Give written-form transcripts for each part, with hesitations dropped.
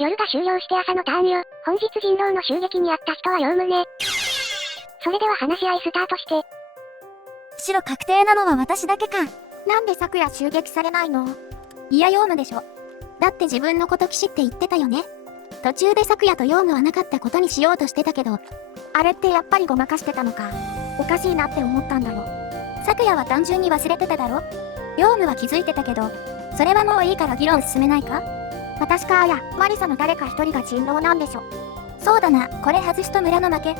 夜が終了して朝のターンよ。本日人狼の襲撃にあった人はヨウムね。それでは話し合いスタートして。白確定なのは私だけか。なんで昨夜襲撃されないの？いやヨウムでしょ。だって自分のこと騎士って言ってたよね。途中で昨夜とヨウムはなかったことにしようとしてたけど、あれってやっぱりごまかしてたのか。おかしいなって思ったんだよ。昨夜は単純に忘れてただろ。ヨウムは気づいてたけど、それはもういいから議論進めないか？私かマリサの誰か一人が人狼なんでしょ。そうだな、これ外すと村の負け。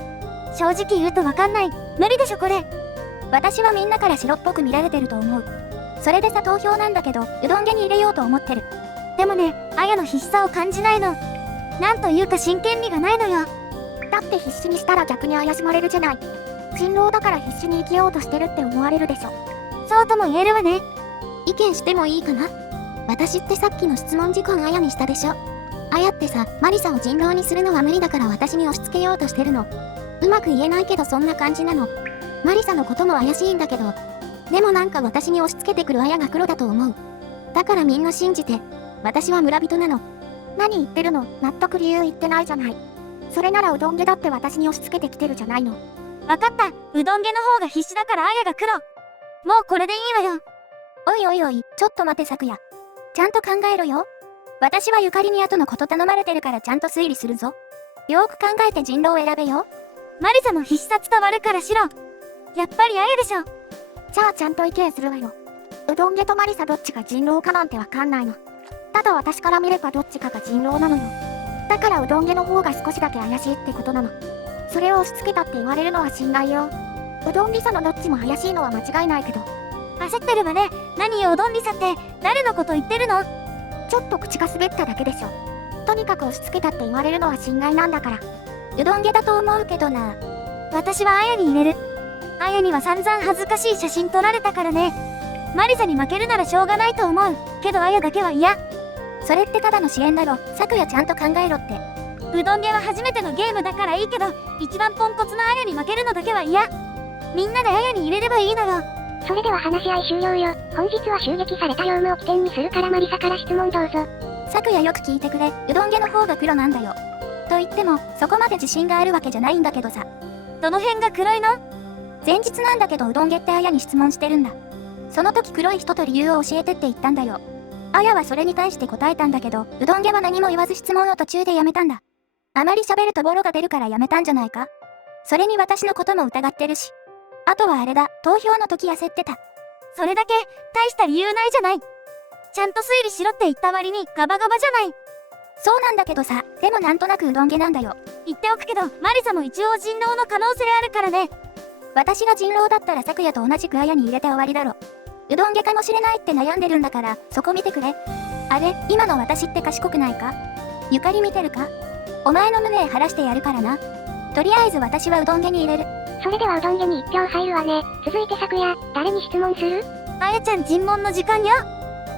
正直言うとわかんない。無理でしょこれ。私はみんなから白っぽく見られてると思う。それでさ投票なんだけど、うどん家に入れようと思ってる。でもね、あやの必死さを感じないの。なんというか真剣味がないのよ。だって必死にしたら逆に怪しまれるじゃない。人狼だから必死に生きようとしてるって思われるでしょ。そうとも言えるわね。意見してもいいかな？私ってさっきの質問事項あやにしたでしょ。あやってさ、マリサを人狼にするのは無理だから私に押し付けようとしてるの。うまく言えないけどそんな感じなの。マリサのことも怪しいんだけど、でもなんか私に押し付けてくるあやが黒だと思う。だからみんな信じて、私は村人なの。何言ってるの？納得理由言ってないじゃない。それならうどん家だって私に押し付けてきてるじゃないの。わかった。うどん家の方が必死だからあやが黒。もうこれでいいわよ。おいおいおい、ちょっと待て昨夜。ちゃんと考えろよ。私はゆかりに後のこと頼まれてるからちゃんと推理するぞ。よーく考えて人狼を選べよ。マリサの必死さ伝わるから白。やっぱりあやでしょ。じゃあちゃんと意見するわよ。うどん家とマリサどっちが人狼かなんてわかんないの。ただ私から見ればどっちかが人狼なのよ。だからうどん家の方が少しだけ怪しいってことなの。それを押し付けたって言われるのは信頼よ。うどんリサのどっちも怪しいのは間違いないけど。焦ってるわね。何ようどんリサって誰のこと言ってるの？ちょっと口が滑っただけでしょ。とにかく押し付けたって言われるのは信頼なんだから。うどん家だと思うけどな。私はあやに入れる。あやには散々恥ずかしい写真撮られたからね。マリサに負けるならしょうがないと思う。けどあやだけは嫌。それってただの支援だろ。昨夜ちゃんと考えろって。うどん家は初めてのゲームだからいいけど、一番ポンコツなあやに負けるのだけは嫌。みんなであやに入れればいいのよ。それでは話し合い終了よ。本日は襲撃されたヨウムを起点にするからマリサから質問どうぞ。昨夜よく聞いてくれ。うどん家の方が黒なんだよ。と言っても、そこまで自信があるわけじゃないんだけどさ。どの辺が黒いの？前日なんだけどうどん家ってあやに質問してるんだ。その時黒い人と理由を教えてって言ったんだよ。あやはそれに対して答えたんだけど、うどん家は何も言わず質問を途中でやめたんだ。あまり喋るとボロが出るからやめたんじゃないか。それに私のことも疑ってるし。あとはあれだ、投票の時焦ってた。それだけ、大した理由ないじゃない。ちゃんと推理しろって言った割にガバガバじゃない。そうなんだけどさ、でもなんとなくうどん家なんだよ。言っておくけど、マリサも一応人狼の可能性あるからね。私が人狼だったら昨夜と同じくあやに入れて終わりだろ。うどん家かもしれないって悩んでるんだから、そこ見てくれ。あれ、今の私って賢くないか？ゆかり見てるか？お前の胸晴らしてやるからな。とりあえず私はうどん家に入れる。それではうどん家に1票入るわね。続いて昨夜、誰に質問する？あやちゃん尋問の時間よ。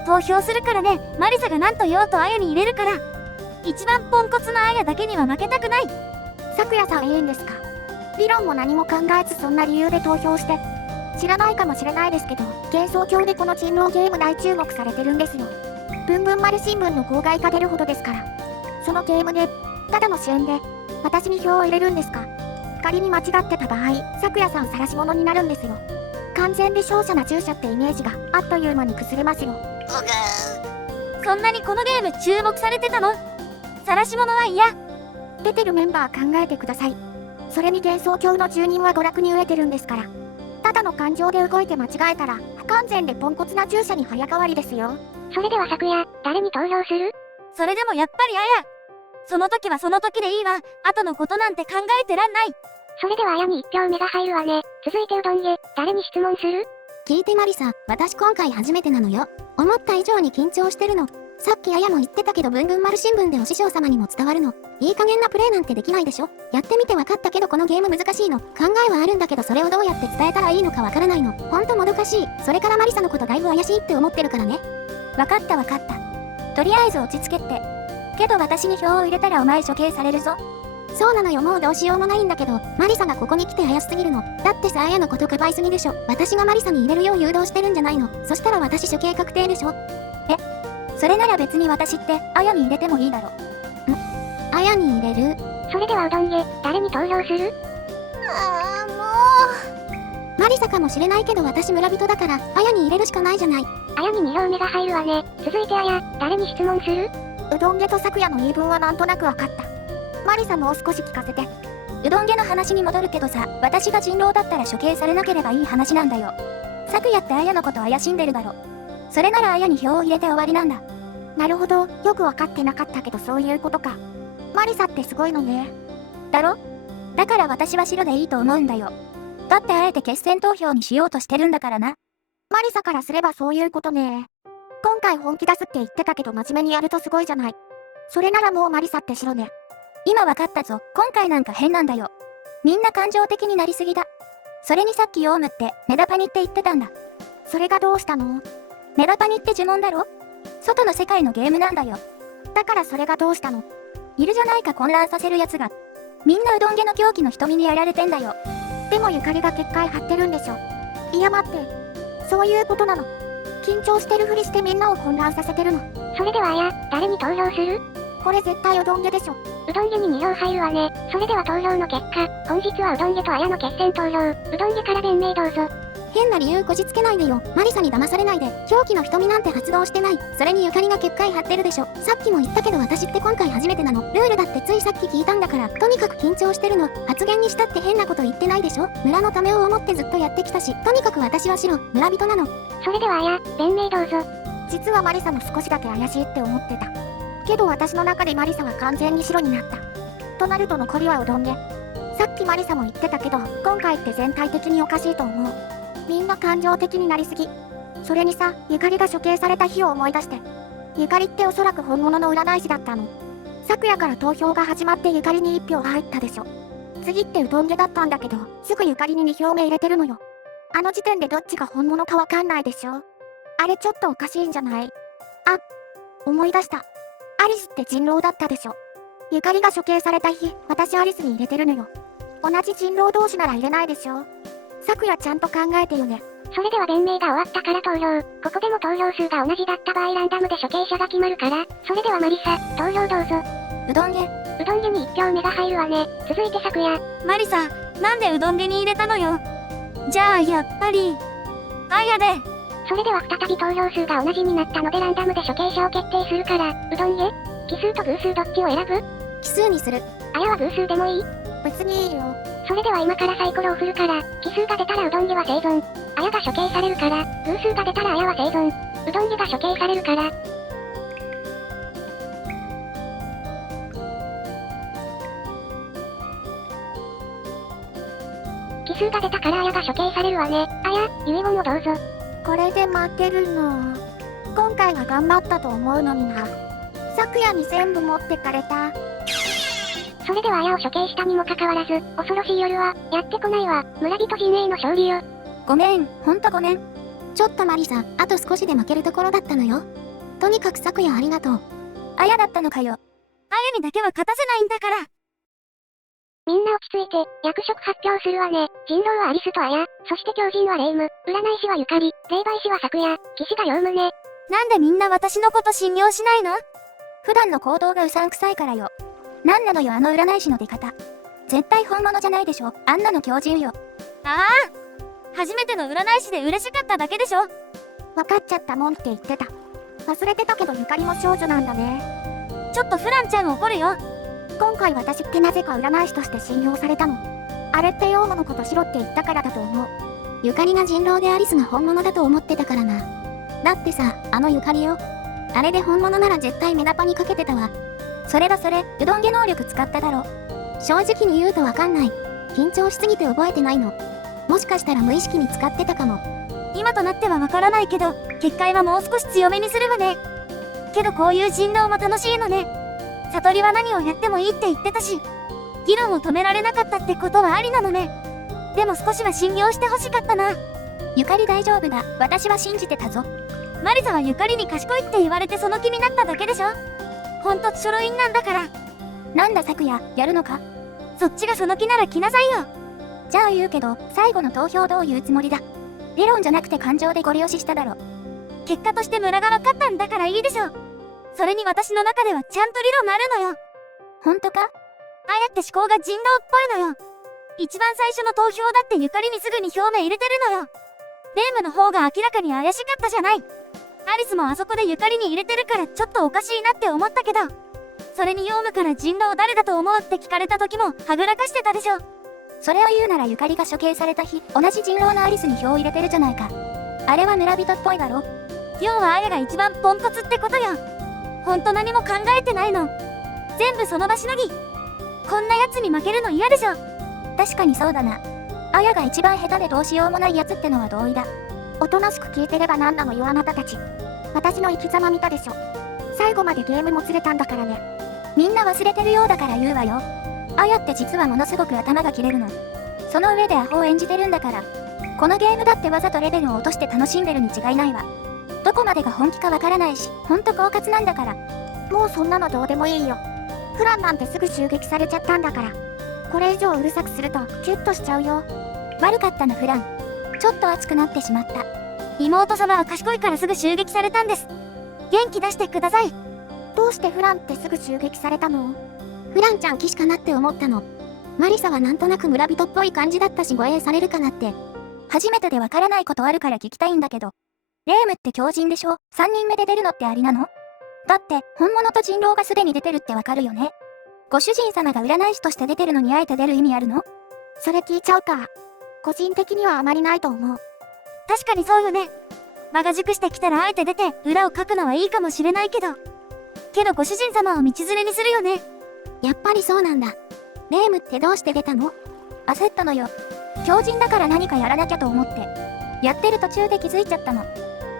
投票するからね。マリサが何と言おうとあやに入れるから。一番ポンコツなあやだけには負けたくない。昨夜さんいいんですか？理論も何も考えずそんな理由で投票して。知らないかもしれないですけど、幻想郷でこの人狼ゲーム大注目されてるんですよ。ぶんぶん丸新聞の号外が出るほどですから。そのゲームで、ただの支援で、私に票を入れるんですか？仮に間違ってた場合、昨夜さん晒し者になるんですよ。完全で勝者な注射ってイメージがあっという間に崩れますよ。そんなにこのゲーム注目されてたの？晒し者は嫌。出てるメンバー考えてください。それに幻想郷の住人は娯楽に飢えてるんですから。ただの感情で動いて間違えたら、不完全でポンコツな注射に早変わりですよ。それでは昨夜、誰に投票する？それでもやっぱりあや。その時はその時でいいわ。後のことなんて考えてらんない。それではあやに1票目が入るわね。続いてうどん家、誰に質問する？聞いてマリサ、私今回初めてなのよ。思った以上に緊張してるの。さっきあやも言ってたけどぶんぶん丸新聞でお師匠様にも伝わるの。いい加減なプレイなんてできないでしょ。やってみて分かったけどこのゲーム難しいの。考えはあるんだけどそれをどうやって伝えたらいいのかわからないの。ほんともどかしい。それからマリサのことだいぶ怪しいって思ってるからね。分かった分かった。とりあえず落ち着けって。けど私に票を入れたらお前処刑されるぞ。そうなのよ、もうどうしようもないんだけど、マリサがここに来て怪しすぎるの。だってさ、あやのことかばいすぎでしょ。私がマリサに入れるよう誘導してるんじゃないの。そしたら私処刑確定でしょ。それなら別に私って、あやに入れてもいいだろ。やに入れる。それではうどんげ、誰に投票する？マリサかもしれないけど私村人だから、あやに入れるしかないじゃない。あやに2票目が入るわね。続いてあや、誰に質問する？うどんげと昨夜の言い分はなんとなくわかった。マリサもう少し聞かせて。うどんげの話に戻るけどさ、私が人狼だったら処刑されなければいい話なんだよ。昨夜ってあやのこと怪しんでるだろ。それならあやに票を入れて終わりなんだ。なるほど、よくわかってなかったけどそういうことか。マリサってすごいのね。だろ？だから私は白でいいと思うんだよ。だってあえて決選投票にしようとしてるんだからな。マリサからすればそういうことね。今回本気出すって言ってたけど真面目にやるとすごいじゃない。それならもうマリサって白ね。今わかったぞ。今回なんか変なんだよ。みんな感情的になりすぎだ。それにさっきヨウムってメダパニって言ってたんだ。それがどうしたの？メダパニって呪文だろ？外の世界のゲームなんだよ。だからそれがどうしたの？いるじゃないか混乱させるやつが。みんなうどんげの狂気の瞳にやられてんだよ。でもゆかりが結界張ってるんでしょ。いや待って。そういうことなの。緊張してるふりしてみんなを混乱させてるの。それではあや、誰に投票する？これ絶対うどんげでしょ。うどんげに2票入るわね。それでは投票の結果、本日はうどんげとあやの決選投票。うどんげから弁明どうぞ。変な理由こじつけないでよ。マリサに騙されないで。狂気の瞳なんて発動してない。それにゆかりが結界張ってるでしょ。さっきも言ったけど私って今回初めてなの。ルールだってついさっき聞いたんだから。とにかく緊張してるの。発言にしたって変なこと言ってないでしょ。村のためを思ってずっとやってきたし。とにかく私は白、村人なの。それではあや、弁明どうぞ。実はマリサも少しだけ怪しいって思ってた。けど私の中でマリサは完全に白になった。となると残りはうどんげ。さっきマリサも言ってたけど、今回って全体的におかしいと思う。みんな感情的になりすぎ。それにさ、ゆかりが処刑された日を思い出して。ゆかりっておそらく本物の占い師だったの。昨夜から投票が始まってゆかりに1票入ったでしょ。次ってうどんげだったんだけど、すぐゆかりに2票目入れてるのよ。あの時点でどっちが本物かわかんないでしょ。あれちょっとおかしいんじゃない？あ、思い出した。アリスって人狼だったでしょ。ゆかりが処刑された日、私アリスに入れてるのよ。同じ人狼同士なら入れないでしょ。昨夜ちゃんと考えてよね。それでは弁明が終わったから投票。ここでも投票数が同じだった場合ランダムで処刑者が決まるから。それではマリサ、投票どうぞ。うどんげ。うどんげに1票目が入るわね。続いて昨夜。マリサ、なんでうどんげに入れたのよ。じゃあやっぱり、あやで。それでは再び投票数が同じになったのでランダムで処刑者を決定するから、うどんげ？奇数と偶数どっちを選ぶ？奇数にする。あやは偶数でもいい？別にいいよ。それでは今からサイコロを振るから、奇数が出たらうどんげは生存。あやが処刑されるから、偶数が出たらあやは生存。うどんげが処刑されるから。奇数が出たからあやが処刑されるわね。あや、遺言をどうぞ。これで負けるの。今回は頑張ったと思うのにな。昨夜に全部持ってかれた。それではあやを処刑したにもかかわらず、恐ろしい夜は、やってこないわ。村人陣営の勝利よ。ごめん、ほんとごめん。ちょっとマリサ、あと少しで負けるところだったのよ。とにかく昨夜ありがとう。あやだったのかよ。あやにだけは勝たせないんだから。みんな落ち着いて、役職発表するわね。人狼はアリスとアヤ、そして狂人はレイム、占い師はゆかり、霊媒師は昨夜、騎士がヨウムね。なんでみんな私のこと信用しないの？普段の行動がうさんくさいからよ。なんなのよあの占い師の出方。絶対本物じゃないでしょ。あんなの狂人よ。ああ、初めての占い師で嬉しかっただけでしょ。分かっちゃったもんって言ってた。忘れてたけどゆかりも少女なんだね。ちょっとフランちゃん怒るよ。今回私ってなぜか占い師として信用されたの。あれってヨウムのこと白って言ったからだと思う。ゆかりが人狼でアリスが本物だと思ってたからな。だってさ、あのゆかりよ。あれで本物なら絶対メダパにかけてたわ。それだそれ、うどんげ能力使っただろ。正直に言うとわかんない。緊張しすぎて覚えてないの。もしかしたら無意識に使ってたかも。今となってはわからないけど、結界はもう少し強めにするわね。けどこういう人狼も楽しいのね。悟りは何をやってもいいって言ってたし、議論を止められなかったってことはありなのね。でも少しは信用してほしかったな。ゆかり大丈夫だ。私は信じてたぞ。マリサはゆかりに賢いって言われてその気になっただけでしょ。ほんとちょろいんなんだから。なんだ昨夜、やるのか？そっちがその気なら来なさいよ。じゃあ言うけど、最後の投票どういうつもりだ？理論じゃなくて感情でご利用ししただろ。結果として村が分かったんだからいいでしょ。それに私の中ではちゃんと理論があるのよ。ほんとか？あやって思考が人狼っぽいのよ。一番最初の投票だってゆかりにすぐに表明入れてるのよ。レイムの方が明らかに怪しかったじゃない。アリスもあそこでゆかりに入れてるからちょっとおかしいなって思ったけど、それにヨウムから人狼誰だと思うって聞かれた時もはぐらかしてたでしょ。それを言うならゆかりが処刑された日、同じ人狼のアリスに票を入れてるじゃないか。あれは村人っぽいだろ。要はあやが一番ポンコツってことよ。ほんと何も考えてないの。全部その場しのぎ。こんな奴に負けるの嫌でしょ。確かにそうだな。あやが一番下手でどうしようもないやつってのは同意だ。おとなしく聞いてれば何なのよあなたたち。私の生き様見たでしょ。最後までゲームも釣れたんだからね。みんな忘れてるようだから言うわよ。あやって実はものすごく頭が切れるの。その上でアホを演じてるんだから。このゲームだってわざとレベルを落として楽しんでるに違いないわ。どこまでが本気かわからないし、ほんと狡猾なんだから。もうそんなのどうでもいいよ。フランなんてすぐ襲撃されちゃったんだから。これ以上うるさくするとキュッとしちゃうよ。悪かったなフラン。ちょっと熱くなってしまった。妹様は賢いからすぐ襲撃されたんです。元気出してください。どうしてフランってすぐ襲撃されたの？フランちゃん騎士かなって思ったの。マリサはなんとなく村人っぽい感じだったし護衛されるかなって。初めてでわからないことあるから聞きたいんだけど。レームって狂人でしょ？ 3 人目で出るのってありなの？だって本物と人狼がすでに出てるってわかるよね。ご主人様が占い師として出てるのにあえて出る意味あるの？それ聞いちゃうか。個人的にはあまりないと思う。確かにそうよね。場が熟してきたらあえて出て裏を書くのはいいかもしれないけどご主人様を道連れにするよね。やっぱりそうなんだ。レームってどうして出たの？焦ったのよ。狂人だから何かやらなきゃと思って。やってる途中で気づいちゃったの。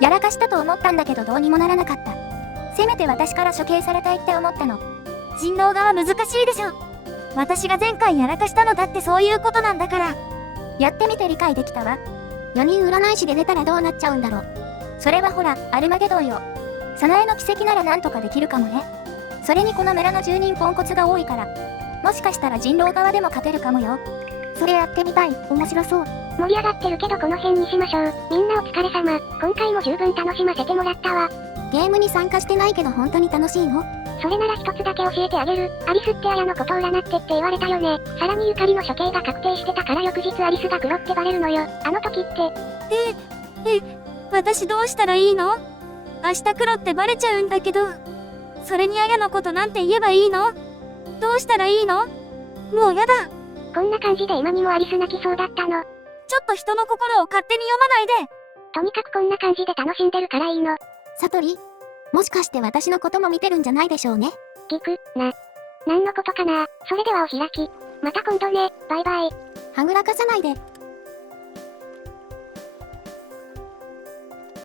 やらかしたと思ったんだけどどうにもならなかった。せめて私から処刑されたいって思ったの。人狼側難しいでしょ。私が前回やらかしたのだってそういうことなんだから。やってみて理解できたわ。4人占い師で出たらどうなっちゃうんだろう。それはほら、アルマゲドンよ。早苗の奇跡ならなんとかできるかもね。それにこの村の住人ポンコツが多いから、もしかしたら人狼側でも勝てるかもよ。それやってみたい。面白そう。盛り上がってるけどこの辺にしましょう。みんなお疲れ様。今回も十分楽しませてもらったわ。ゲームに参加してないけど本当に楽しいの？それなら一つだけ教えてあげる。アリスってアヤのことを占ってって言われたよね。さらにゆかりの処刑が確定してたから翌日アリスが黒ってバレるのよ。あの時って。私どうしたらいいの？明日黒ってバレちゃうんだけど。それにアヤのことなんて言えばいいの？どうしたらいいの？もうやだ。こんな感じで今にもアリス泣きそうだったの。ちょっと人の心を勝手に読まないで。とにかくこんな感じで楽しんでるからいいの。サトリ？もしかして私のことも見てるんじゃないでしょうね。何のことかな。それではお開き。また今度ね。バイバイ。はぐらかさないで。